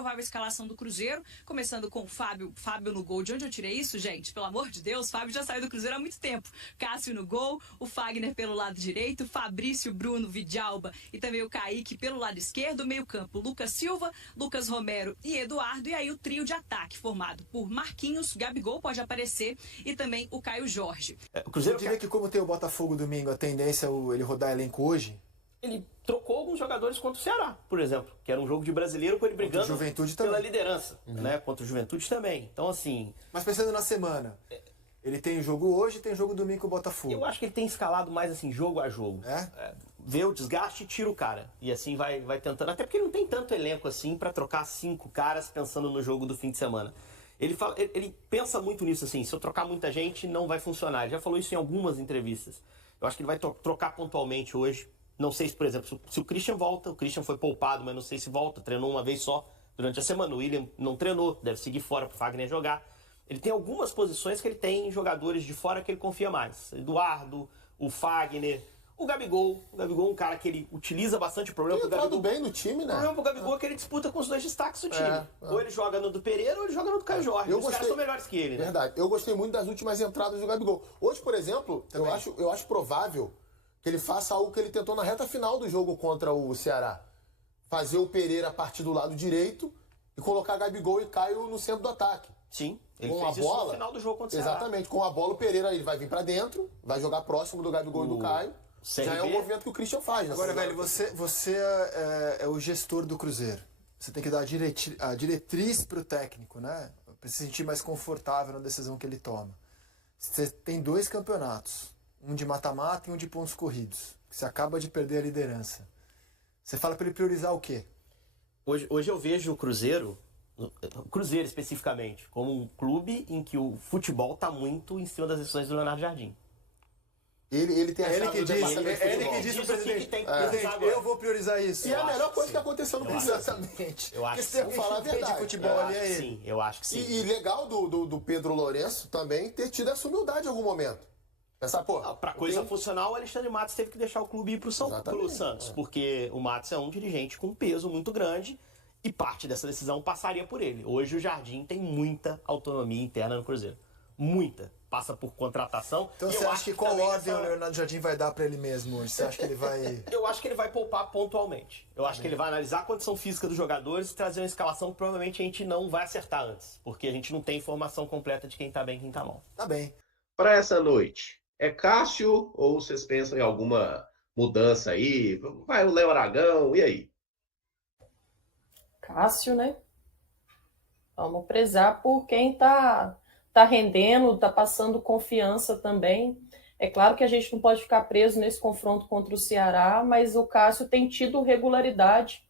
provável escalação do Cruzeiro, começando com o Fábio no gol. De onde eu tirei isso, gente? Pelo amor de Deus, Fábio já saiu do Cruzeiro há muito tempo. Cássio no gol, o Fagner pelo lado direito, Fabrício, Bruno, Vidalba e também o Kaique pelo lado esquerdo, meio campo, Lucas Silva, Lucas Romero e Eduardo, e aí o trio de ataque formado por Marquinhos, Gabigol pode aparecer e também o Caio Jorge. O Cruzeiro diria que como tem o Botafogo domingo, a tendência é ele rodar elenco hoje? Ele trocou alguns jogadores contra o Ceará, por exemplo, que era um jogo de brasileiro com ele brigando pela liderança, né? Contra o Juventude também. Então, assim... Mas pensando na semana, ele tem jogo hoje e tem jogo domingo com o Botafogo. Eu acho que ele tem escalado mais assim, jogo a jogo. Vê o desgaste e tira o cara. E assim vai tentando. Até porque ele não tem tanto elenco assim pra trocar 5 caras pensando no jogo do fim de semana. Ele pensa muito nisso assim, se eu trocar muita gente não vai funcionar. Ele já falou isso em algumas entrevistas. Eu acho que ele vai trocar pontualmente hoje. Não sei se, por exemplo, se o Christian volta, o Christian foi poupado, mas não sei se volta, treinou uma vez só durante a semana. O William não treinou, deve seguir fora pro Fagner jogar. Ele tem algumas posições que ele tem jogadores de fora que ele confia mais. Eduardo, o Fagner, o Gabigol. O Gabigol é um cara que ele utiliza bastante. O problema Ele entrado bem no time, né? O problema pro Gabigol é que ele disputa com os dois destaques do time. Ou ele joga no do Pereira ou ele joga no do Caio Jorge. Os caras são melhores que ele, né? Verdade. Eu gostei muito das últimas entradas do Gabigol. Hoje, por exemplo, eu acho provável que ele faça algo que ele tentou na reta final do jogo contra o Ceará. Fazer o Pereira partir do lado direito e colocar Gabigol e Caio no centro do ataque. Sim, ele com fez a isso bola, no final do jogo contra o Ceará. Exatamente, com a bola o Pereira ele vai vir pra dentro, vai jogar próximo do Gabigol e do Caio. Já é o movimento que o Christian faz. Agora, velho, você é o gestor do Cruzeiro. Você tem que dar a diretriz pro técnico, né? Pra se sentir mais confortável na decisão que ele toma. Você tem 2 campeonatos. Um de mata-mata e um de pontos corridos. Você acaba de perder a liderança. Você fala para ele priorizar o quê? Hoje eu vejo o Cruzeiro especificamente, como um clube em que o futebol está muito em cima das decisões do Leonardo Jardim. Ele tem ele que diz o presidente, eu vou priorizar isso. E é a melhor coisa que aconteceu no Cruzeiro. Exatamente. Eu acho que se falar a verdade de futebol ali é ele. Sim, eu acho que sim. E legal do Pedro Lourenço também ter tido essa humildade em algum momento. Pensar, pra coisa funcional, o Alexandre Matos teve que deixar o clube ir pro Santos, porque o Matos é um dirigente com um peso muito grande e parte dessa decisão passaria por ele. Hoje o Jardim tem muita autonomia interna no Cruzeiro. Muita. Passa por contratação. Então você acha que qual ordem o Leonardo Jardim vai dar pra ele mesmo hoje? Você acha que ele vai... Eu acho que ele vai poupar pontualmente. Eu acho que ele vai analisar a condição física dos jogadores e trazer uma escalação que provavelmente a gente não vai acertar antes. Porque a gente não tem informação completa de quem tá bem e quem tá mal. Tá bem. Para essa noite, é Cássio ou vocês pensam em alguma mudança aí? Vai o Léo Aragão, e aí? Cássio, né? Vamos prezar por quem tá rendendo, tá passando confiança também. É claro que a gente não pode ficar preso nesse confronto contra o Ceará, mas o Cássio tem tido regularidade.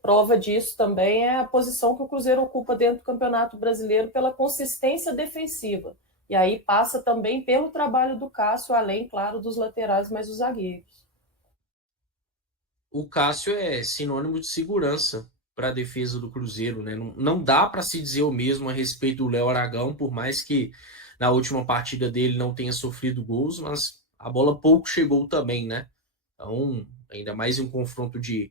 Prova disso também é a posição que o Cruzeiro ocupa dentro do Campeonato Brasileiro pela consistência defensiva. E aí passa também pelo trabalho do Cássio, além, claro, dos laterais, mas os zagueiros. O Cássio é sinônimo de segurança para a defesa do Cruzeiro, né? Não dá para se dizer o mesmo a respeito do Léo Aragão, por mais que na última partida dele não tenha sofrido gols, mas a bola pouco chegou também, né? Então, ainda mais em um confronto de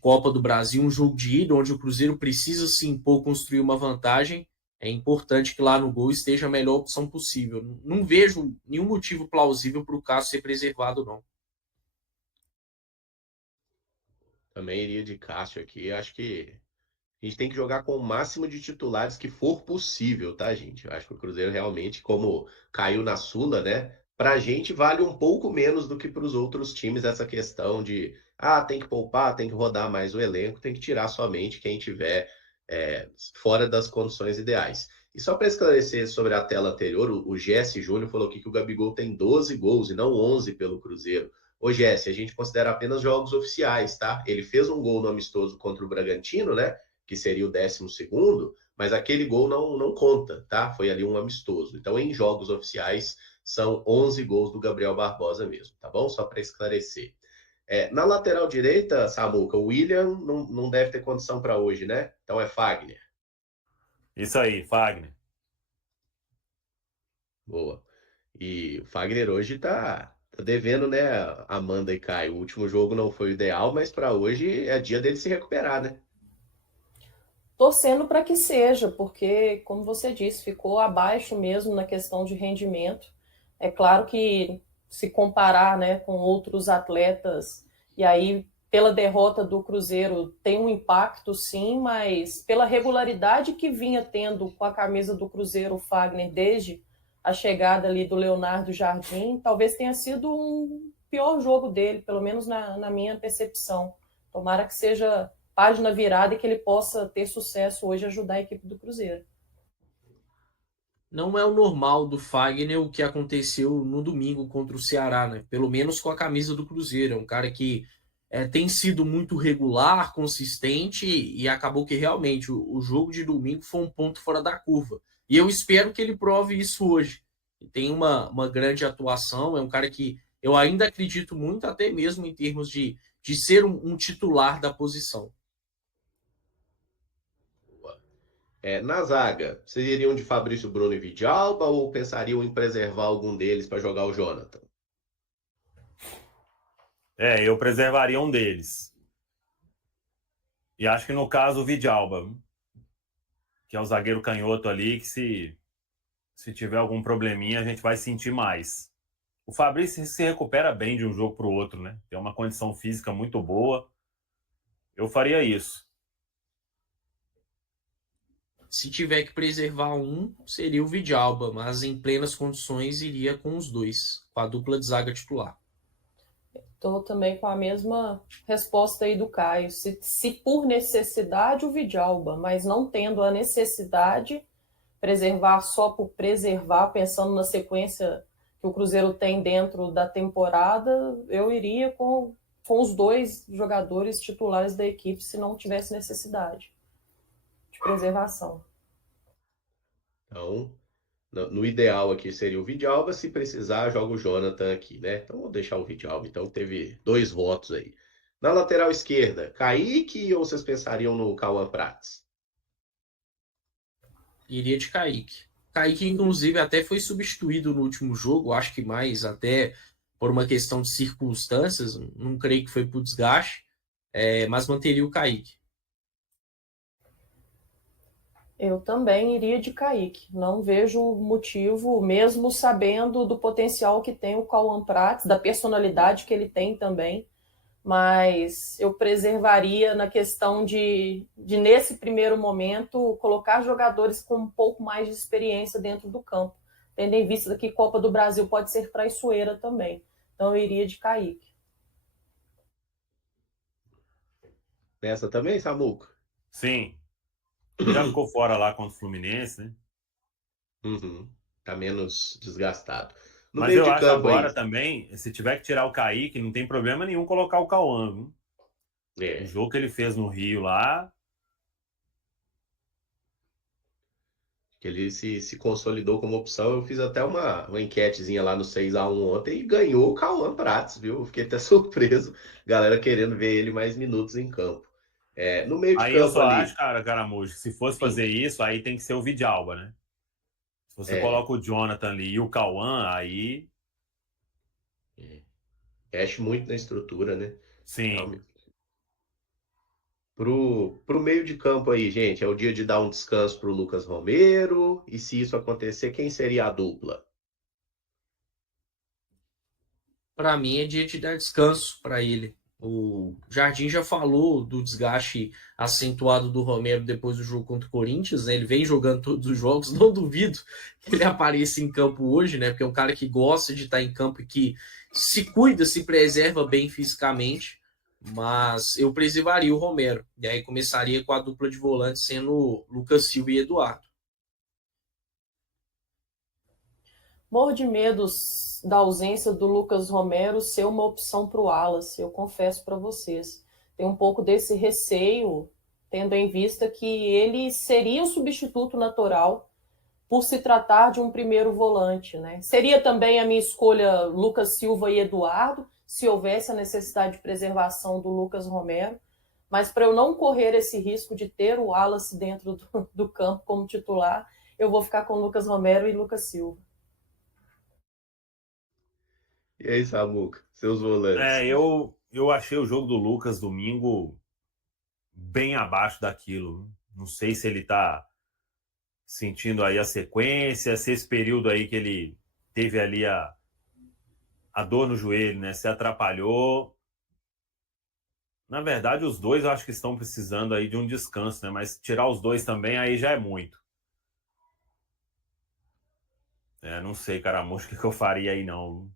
Copa do Brasil, um jogo de ida, onde o Cruzeiro precisa se impor, construir uma vantagem, é importante que lá no gol esteja a melhor opção possível. Não vejo nenhum motivo plausível para o Cássio ser preservado, não. Também iria de Cássio aqui. Acho que a gente tem que jogar com o máximo de titulares que for possível, tá, gente? Eu acho que o Cruzeiro realmente, como caiu na Sula, né? Pra gente vale um pouco menos do que para os outros times essa questão de tem que poupar, tem que rodar mais o elenco, tem que tirar somente quem tiver fora das condições ideais. E só para esclarecer sobre a tela anterior, o Jesse Júnior falou aqui que o Gabigol tem 12 gols e não 11 pelo Cruzeiro. Ô Jesse, a gente considera apenas jogos oficiais, tá? Ele fez um gol no amistoso contra o Bragantino, né? Que seria o 12º, mas aquele gol não conta, tá? Foi ali um amistoso. Então, em jogos oficiais, são 11 gols do Gabriel Barbosa mesmo, tá bom? Só para esclarecer. Na lateral direita, Samuca, o William não deve ter condição para hoje, né? Então é Fagner. Isso aí, Fagner. Boa. E o Fagner hoje tá devendo, né, Amanda e Caio. O último jogo não foi o ideal, mas para hoje é dia dele se recuperar, né? torcendo para que seja, porque, como você disse, ficou abaixo mesmo na questão de rendimento. É claro que se comparar, né, com outros atletas, e aí pela derrota do Cruzeiro tem um impacto sim, mas pela regularidade que vinha tendo com a camisa do Cruzeiro o Fagner desde a chegada ali do Leonardo Jardim, talvez tenha sido um pior jogo dele, pelo menos na minha percepção. Tomara que seja página virada e que ele possa ter sucesso hoje e ajudar a equipe do Cruzeiro. Não é o normal do Fagner o que aconteceu no domingo contra o Ceará, né? Pelo menos com a camisa do Cruzeiro. É um cara que tem sido muito regular, consistente e acabou que realmente o jogo de domingo foi um ponto fora da curva. E eu espero que ele prove isso hoje. Ele tem uma grande atuação, é um cara que eu ainda acredito muito, até mesmo em termos de ser um titular da posição. Na zaga, vocês iriam de Fabrício, Bruno e Vidalba ou pensariam em preservar algum deles para jogar o Jonathan? Eu preservaria um deles. E acho que no caso o Vidalba, que é o zagueiro canhoto ali, que se tiver algum probleminha a gente vai sentir mais. O Fabrício se recupera bem de um jogo para o outro, né? Tem uma condição física muito boa. Eu faria isso. Se tiver que preservar um, seria o Vidalba, mas em plenas condições iria com os dois, com a dupla de zaga titular. Estou também com a mesma resposta aí do Caio. Se por necessidade, o Vidalba, mas não tendo a necessidade, preservar só por preservar, pensando na sequência que o Cruzeiro tem dentro da temporada, eu iria com os dois jogadores titulares da equipe se não tivesse necessidade de preservação. Então, no ideal aqui seria o Vidalba, se precisar, joga o Jonathan aqui, né? Então vou deixar o Vidalba. Então teve 2 votos aí. Na lateral esquerda, Kaique ou vocês pensariam no Cauã Prats? Iria de Kaique. Kaique, inclusive, até foi substituído no último jogo, acho que mais até por uma questão de circunstâncias, não creio que foi por desgaste, mas manteria o Kaique. Eu também iria de Kaique. Não vejo motivo, mesmo sabendo do potencial que tem o Cauã Prats, da personalidade que ele tem também, mas eu preservaria na questão de nesse primeiro momento, colocar jogadores com um pouco mais de experiência dentro do campo, tendo em vista que Copa do Brasil pode ser traiçoeira também. Então eu iria de Kaique. Nessa também, Samuca? Sim. Já ficou fora lá contra o Fluminense, né? Uhum. Tá menos desgastado. No Mas meio eu de acho campo agora aí. também, se tiver que tirar o Kaique, não tem problema nenhum colocar o Cauã, viu? O jogo que ele fez no Rio lá. Que ele se consolidou como opção. Eu fiz até uma enquetezinha lá no 6-1 ontem e ganhou o Cauã Prats, viu? Fiquei até surpreso. Galera querendo ver ele mais minutos em campo. No meio de Aí eu campo só ali. acho, cara, Caramujo, que se fosse Sim. fazer isso, aí tem que ser o Vidalba, né? Se você coloca o Jonathan ali e o Cauã, aí. Mexe muito na estrutura, né? Sim. Realmente. Pro meio de campo aí, gente, é o dia de dar um descanso pro Lucas Romero. E se isso acontecer, quem seria a dupla? Para mim é dia de dar descanso para ele. O Jardim já falou do desgaste acentuado do Romero depois do jogo contra o Corinthians, né? Ele vem jogando todos os jogos, não duvido que ele apareça em campo hoje, né? Porque é um cara que gosta de estar em campo e que se cuida, se preserva bem fisicamente, mas eu preservaria o Romero. E aí começaria com a dupla de volantes sendo Lucas Silva e Eduardo. Morro de medo da ausência do Lucas Romero ser uma opção para o Wallace, eu confesso para vocês. Tem um pouco desse receio, tendo em vista que ele seria o substituto natural por se tratar de um primeiro volante, né? Seria também a minha escolha Lucas Silva e Eduardo, se houvesse a necessidade de preservação do Lucas Romero, mas para eu não correr esse risco de ter o Wallace dentro do campo como titular, eu vou ficar com Lucas Romero e Lucas Silva. E aí, Samuca, seus volantes? Eu achei o jogo do Lucas domingo bem abaixo daquilo. Não sei se ele está sentindo aí a sequência, se esse período aí que ele teve ali a dor no joelho, né, se atrapalhou. Na verdade, os dois eu acho que estão precisando aí de um descanso, né? Mas tirar os dois também aí já é muito. Não sei, Caramujo, o que eu faria aí, não.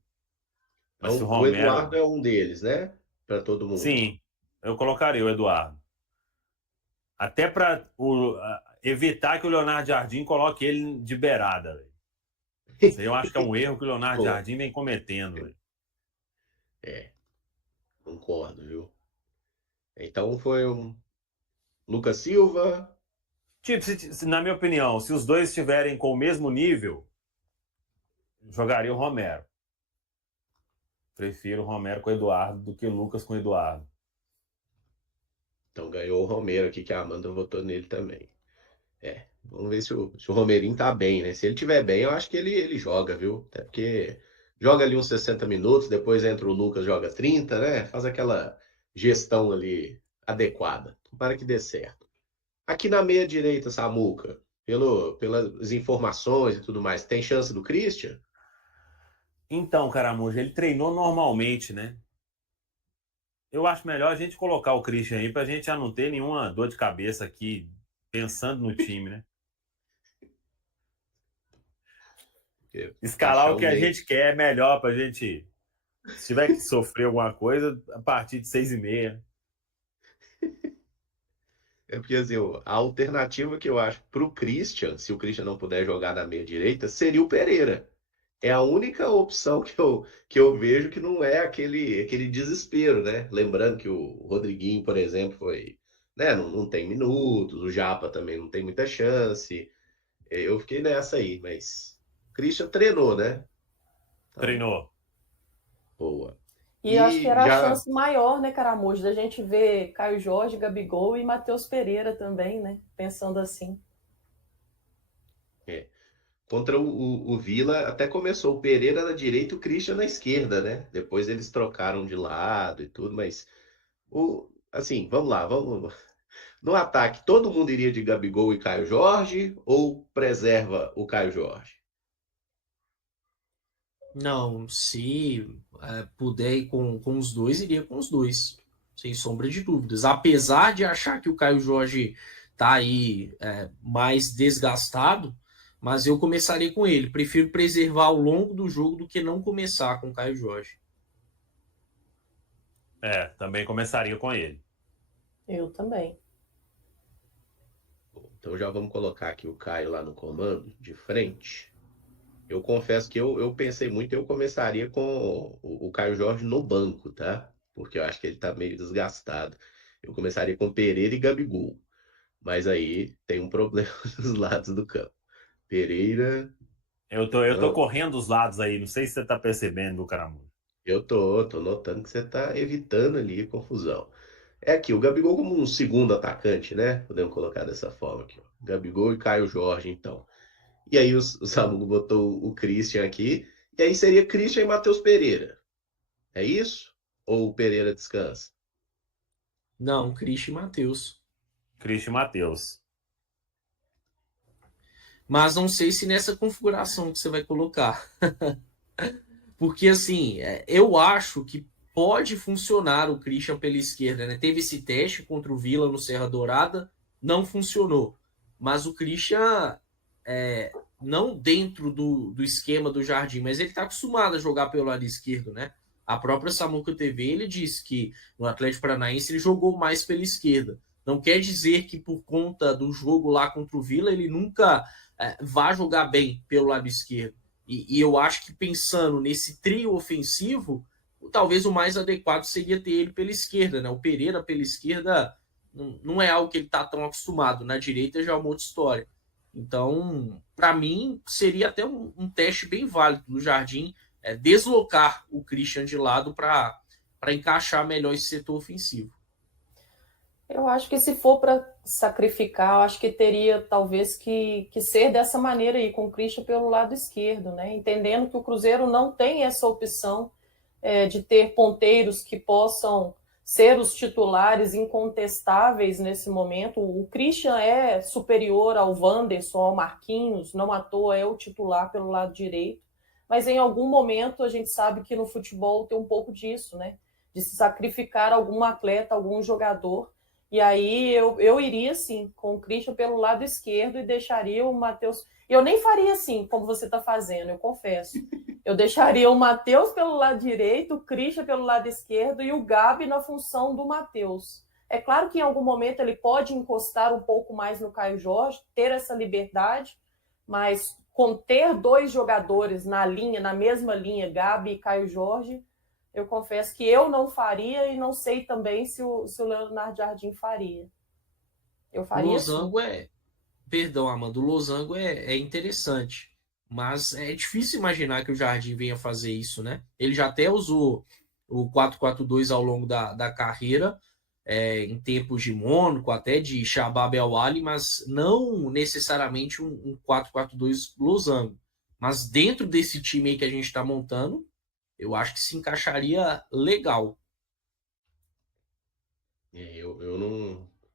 Mas Então, se o o Romero... Eduardo é um deles, né? Para todo mundo. Sim, eu colocaria o Eduardo. Até para evitar que o Leonardo Jardim coloque ele de beirada. Véio. Isso aí eu acho que é um erro que o Leonardo Jardim vem cometendo. Véio. Concordo, viu? Então foi um Lucas Silva. Tipo, na minha opinião, se os dois estiverem com o mesmo nível, jogaria o Romero. Prefiro o Romero com o Eduardo do que o Lucas com o Eduardo. Então ganhou o Romero aqui, que a Amanda votou nele também. Vamos ver se o Romerinho tá bem, né? Se ele tiver bem, eu acho que ele joga, viu? Até porque joga ali uns 60 minutos, depois entra o Lucas, joga 30, né? Faz aquela gestão ali adequada. Para que dê certo. Aqui na meia direita, Samuca, pelas informações e tudo mais, tem chance do Christian? Então, Caramujo, ele treinou normalmente, né? Eu acho melhor a gente colocar o Christian aí pra gente já não ter nenhuma dor de cabeça aqui pensando no time, né? Escalar o que a gente quer é melhor pra gente, se tiver que sofrer alguma coisa, a partir de 6h30. É porque assim, a alternativa que eu acho pro Christian, se o Christian não puder jogar na meia direita, seria o Pereira. É a única opção que eu vejo que não é aquele desespero, né? Lembrando que o Rodriguinho, por exemplo, foi, né? Não tem minutos, o Japa também não tem muita chance. Eu fiquei nessa aí, mas o Christian treinou, né? Então, Treinou. boa. E eu acho que era a chance maior, né, Caramujo, da gente ver Caio Jorge, Gabigol e Matheus Pereira também, né? Pensando assim. Contra o Vila, até começou o Pereira na direita e o Christian na esquerda, né? Depois eles trocaram de lado e tudo, mas assim, vamos lá, vamos. No ataque, todo mundo iria de Gabigol e Caio Jorge ou preserva o Caio Jorge? Não, se puder ir com os dois, iria com os dois, sem sombra de dúvidas. Apesar de achar que o Caio Jorge tá aí mais desgastado, mas eu começaria com ele. Prefiro preservar ao longo do jogo do que não começar com o Caio Jorge. Também começaria com ele. Eu também. Então já vamos colocar aqui o Caio lá no comando, de frente. Eu confesso que eu pensei muito, eu começaria com o Caio Jorge no banco, tá? Porque eu acho que ele tá meio desgastado. Eu começaria com Pereira e Gabigol. Mas aí tem um problema dos lados do campo. Pereira... Eu tô correndo os lados aí, não sei se você tá percebendo, Caramujo. Eu tô notando que você tá evitando ali confusão. É aqui, o Gabigol como um segundo atacante, né? Podemos colocar dessa forma aqui, ó. Gabigol e Caio Jorge, então. E aí o Samugo botou o Christian aqui. E aí seria Christian e Matheus Pereira. É isso? Ou o Pereira descansa? Não, Christian e Matheus. Christian e Matheus. Mas não sei se nessa configuração que você vai colocar. Porque, assim, eu acho que pode funcionar o Christian pela esquerda, né? Teve esse teste contra o Vila no Serra Dourada, não funcionou. Mas o Christian, não dentro do esquema do Jardim, mas ele está acostumado a jogar pelo lado esquerdo, né? A própria Samuca TV, ele disse que no Atlético Paranaense ele jogou mais pela esquerda. Não quer dizer que por conta do jogo lá contra o Vila, ele nunca vá jogar bem pelo lado esquerdo. E eu acho que pensando nesse trio ofensivo, talvez o mais adequado seria ter ele pela esquerda, né? O Pereira pela esquerda não é algo que ele está tão acostumado. Na direita já é uma outra história. Então, para mim, seria até um teste bem válido do Jardim deslocar o Christian de lado para encaixar melhor esse setor ofensivo. Eu acho que se for para sacrificar, eu acho que teria talvez que ser dessa maneira aí, com o Christian pelo lado esquerdo, né? Entendendo que o Cruzeiro não tem essa opção de ter ponteiros que possam ser os titulares incontestáveis nesse momento. O Christian é superior ao Wanderson, ao Marquinhos, não à toa é o titular pelo lado direito, mas em algum momento a gente sabe que no futebol tem um pouco disso, né? De se sacrificar algum atleta, algum jogador. E aí eu iria, sim, com o Christian pelo lado esquerdo e deixaria o Matheus... Eu nem faria assim, como você está fazendo, eu confesso. Eu deixaria o Matheus pelo lado direito, o Christian pelo lado esquerdo e o Gabi na função do Matheus. É claro que em algum momento ele pode encostar um pouco mais no Caio Jorge, ter essa liberdade, mas conter 2 jogadores na mesma linha, Gabi e Caio Jorge, eu confesso que eu não faria e não sei também se o Leonardo Jardim faria. Eu faria. O losango Perdão, Amanda, o losango é interessante, mas é difícil imaginar que o Jardim venha fazer isso, né? Ele já até usou o 4-4-2 ao longo da carreira, em tempos de Mônaco, até de Shabab El-Ali, mas não necessariamente um 4-4-2 losango. Mas dentro desse time aí que a gente está montando, eu acho que se encaixaria legal.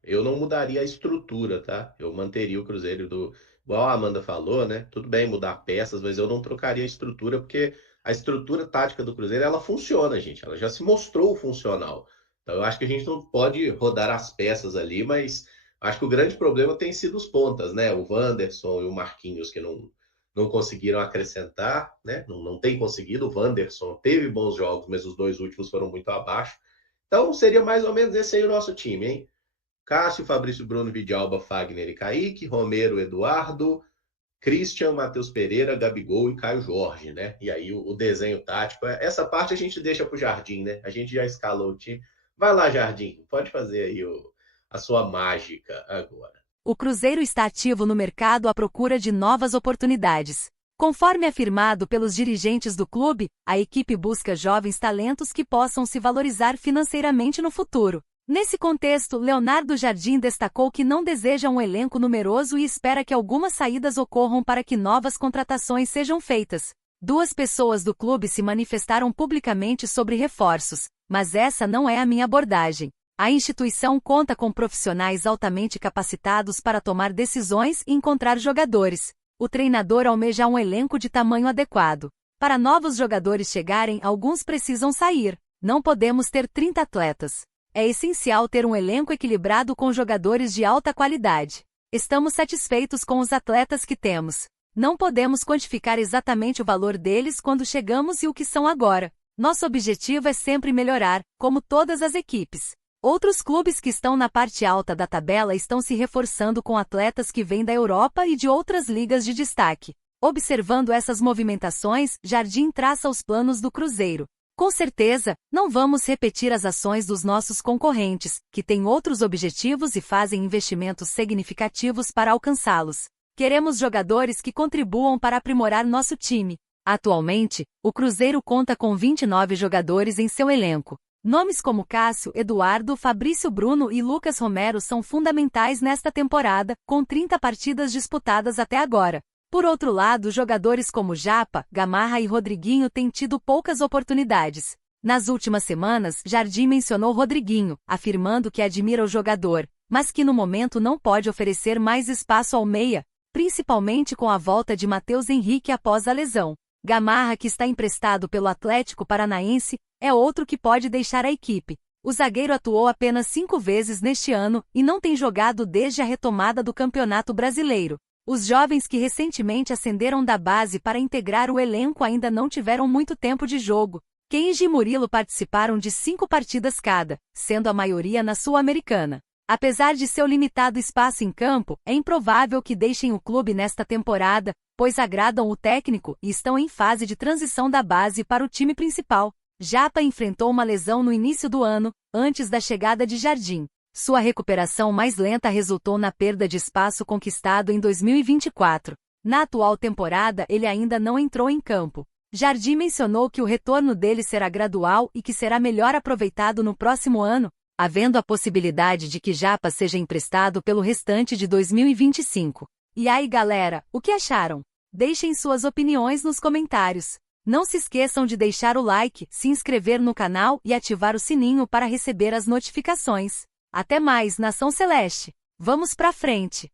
Eu não mudaria a estrutura, tá? Eu manteria o Cruzeiro igual a Amanda falou, né? Tudo bem mudar peças, mas eu não trocaria a estrutura, porque a estrutura tática do Cruzeiro, ela funciona, gente. Ela já se mostrou funcional. Então eu acho que a gente não pode rodar as peças ali, mas acho que o grande problema tem sido os pontas, né? O Wanderson e o Marquinhos, que não conseguiram acrescentar, né? Não tem conseguido. O Wanderson teve bons jogos, mas os 2 últimos foram muito abaixo. Então seria mais ou menos esse aí o nosso time, hein? Cássio, Fabrício, Bruno, Vidalba, Fagner e Kaique, Romero, Eduardo, Christian, Matheus Pereira, Gabigol e Caio Jorge, né? E aí o desenho tático, essa parte a gente deixa pro Jardim, né? A gente já escalou o time. Vai lá, Jardim, pode fazer aí a sua mágica agora. O Cruzeiro está ativo no mercado à procura de novas oportunidades. Conforme afirmado pelos dirigentes do clube, a equipe busca jovens talentos que possam se valorizar financeiramente no futuro. Nesse contexto, Leonardo Jardim destacou que não deseja um elenco numeroso e espera que algumas saídas ocorram para que novas contratações sejam feitas. 2 pessoas do clube se manifestaram publicamente sobre reforços, mas essa não é a minha abordagem. A instituição conta com profissionais altamente capacitados para tomar decisões e encontrar jogadores. O treinador almeja um elenco de tamanho adequado. Para novos jogadores chegarem, alguns precisam sair. Não podemos ter 30 atletas. É essencial ter um elenco equilibrado com jogadores de alta qualidade. Estamos satisfeitos com os atletas que temos. Não podemos quantificar exatamente o valor deles quando chegamos e o que são agora. Nosso objetivo é sempre melhorar, como todas as equipes. Outros clubes que estão na parte alta da tabela estão se reforçando com atletas que vêm da Europa e de outras ligas de destaque. Observando essas movimentações, Jardim traça os planos do Cruzeiro. Com certeza, não vamos repetir as ações dos nossos concorrentes, que têm outros objetivos e fazem investimentos significativos para alcançá-los. Queremos jogadores que contribuam para aprimorar nosso time. Atualmente, o Cruzeiro conta com 29 jogadores em seu elenco. Nomes como Cássio, Eduardo, Fabrício Bruno e Lucas Romero são fundamentais nesta temporada, com 30 partidas disputadas até agora. Por outro lado, jogadores como Japa, Gamarra e Rodriguinho têm tido poucas oportunidades. Nas últimas semanas, Jardim mencionou Rodriguinho, afirmando que admira o jogador, mas que no momento não pode oferecer mais espaço ao meia, principalmente com a volta de Matheus Henrique após a lesão. Gamarra, que está emprestado pelo Atlético Paranaense, é outro que pode deixar a equipe. O zagueiro atuou apenas 5 vezes neste ano e não tem jogado desde a retomada do Campeonato Brasileiro. Os jovens que recentemente ascenderam da base para integrar o elenco ainda não tiveram muito tempo de jogo. Kenji e Murilo participaram de 5 partidas cada, sendo a maioria na Sul-Americana. Apesar de seu limitado espaço em campo, é improvável que deixem o clube nesta temporada, pois agradam o técnico e estão em fase de transição da base para o time principal. Japa enfrentou uma lesão no início do ano, antes da chegada de Jardim. Sua recuperação mais lenta resultou na perda de espaço conquistado em 2024. Na atual temporada, ele ainda não entrou em campo. Jardim mencionou que o retorno dele será gradual e que será melhor aproveitado no próximo ano, havendo a possibilidade de que Japa seja emprestado pelo restante de 2025. E aí, galera, o que acharam? Deixem suas opiniões nos comentários. Não se esqueçam de deixar o like, se inscrever no canal e ativar o sininho para receber as notificações. Até mais, Nação Celeste! Vamos pra frente!